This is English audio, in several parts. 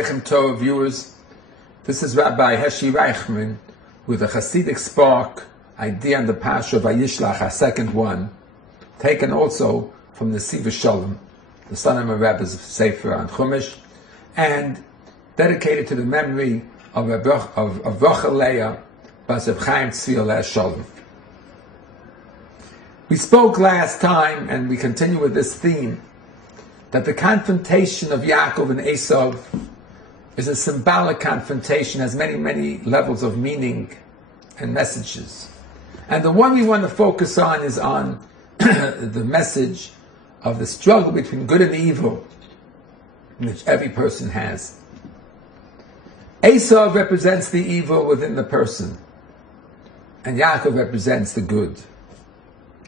Aleichem Torah viewers. This is Rabbi Hershel Reichman with a Hasidic spark idea on the Parshat Vayishlach, our second one, taken also from Nesivos Shalom, the son of my Rebbe's Sefer on Chumash, and dedicated to the memory of Rachel Leah Bas Reb Chaim Tzvi Shalom. We spoke last time, and we continue with this theme, that the confrontation of Yaakov and Esav is a symbolic confrontation, has many, many levels of meaning and messages. And the one we want to focus on is on the message of the struggle between good and evil, which every person has. Esav represents the evil within the person, and Yaakov represents the good.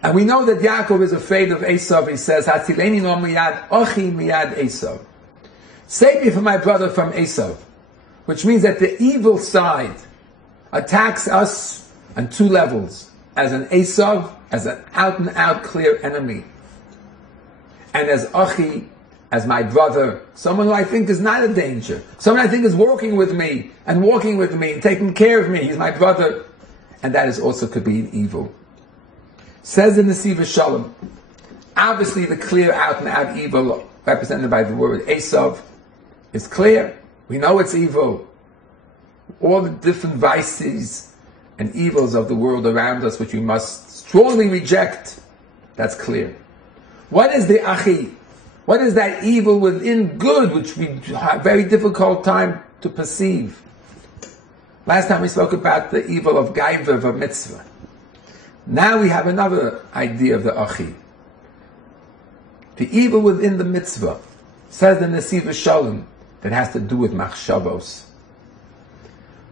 And we know that Yaakov is afraid of Esav. He says, "Hatzileni no miyad ochi miyad Esav." Save me from my brother from Esav, which means that the evil side attacks us on two levels: as an Esav, as an out-and-out clear enemy, and as Ochi, as my brother, someone who I think is not a danger, someone I think is working with me and walking with me and taking care of me. He's my brother, and that is also could be an evil. Says in the Nesivos Shalom, obviously the clear out-and-out evil represented by the word Esav is clear. We know it's evil. All the different vices and evils of the world around us, which we must strongly reject, that's clear. What is the Achi? What is that evil within good, which we have a very difficult time to perceive? Last time we spoke about the evil of Gaiva, of a mitzvah. Now we have another idea of the Achi. The evil within the mitzvah, says the Nesivos Shalom, that has to do with machshavos.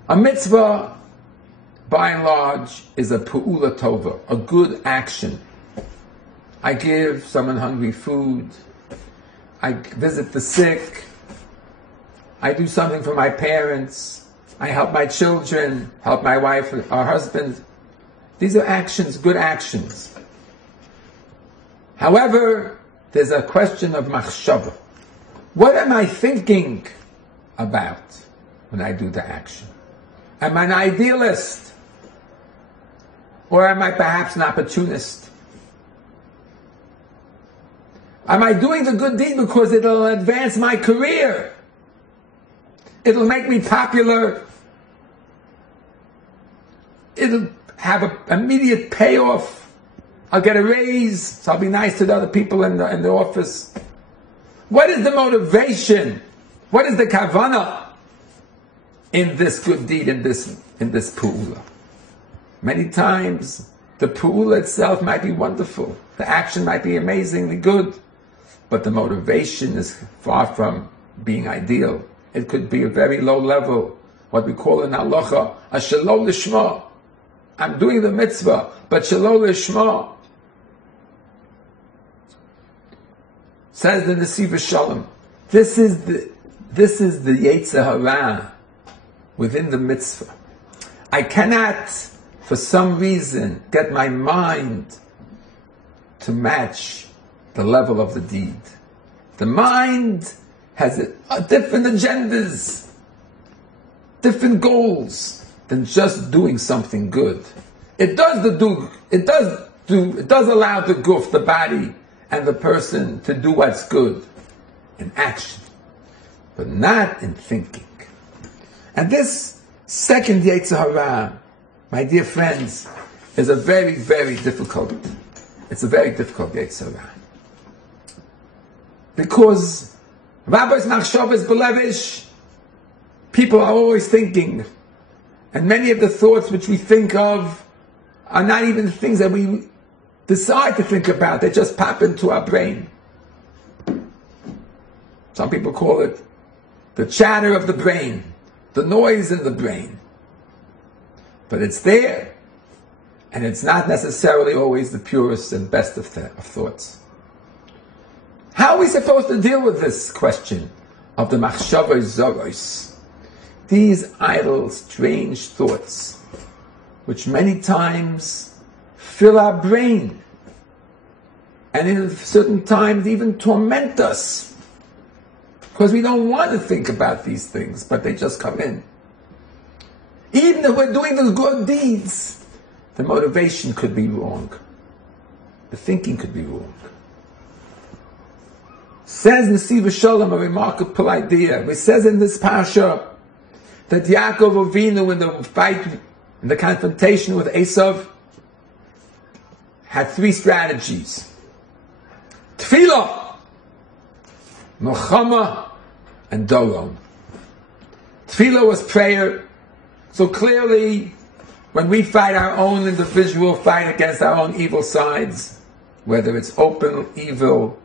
A mitzvah, by and large, is a pu'ula tova, a good action. I give someone hungry food. I visit the sick. I do something for my parents. I help my children, help my wife or husband. These are actions, good actions. However, there's a question of machshava. What am I thinking about when I do the action? Am I an idealist? Or am I perhaps an opportunist? Am I doing the good deed because it'll advance my career? It'll make me popular. It'll have an immediate payoff. I'll get a raise, so I'll be nice to the other people in the office. What is the motivation? What is the kavanah in this good deed, in this pu'ula? Many times, the pu'ula itself might be wonderful. The action might be amazingly good. But the motivation is far from being ideal. It could be a very low level, what we call in halacha, a shalol lishma. I'm doing the mitzvah, but shalol lishma. Says the Nesivos Shalom, this is the Yetzer Hara within the mitzvah. I cannot, for some reason, get my mind to match the level of the deed. The mind has different agendas, different goals than just doing something good. It does allow the guf, the body, and the person to do what's good in action, but not in thinking. And this second Yetzer Hara, my dear friends, is a very, very difficult. It's a very difficult Yetzer Hara. Because Rabbi's machshavos belevish, people are always thinking, and many of the thoughts which we think of are not even the things that we decide to think about. They just pop into our brain. Some people call it the chatter of the brain, the noise in the brain. But it's there, and it's not necessarily always the purest and best of thoughts. How are we supposed to deal with this question of the machshavos zoros? These idle, strange thoughts, which many times fill our brain, and in certain times even torment us. Because we don't want to think about these things, but they just come in. Even if we're doing the good deeds, the motivation could be wrong. The thinking could be wrong. Says Nesivos Shalom, a remarkable idea. It says in this parsha that Yaakov Avinu, in the fight, in the confrontation with Esav, had three strategies. Tefillah, Milchama, and Doron. Tefillah was prayer. So clearly, when we fight our own individual fight against our own evil sides, whether it's open evil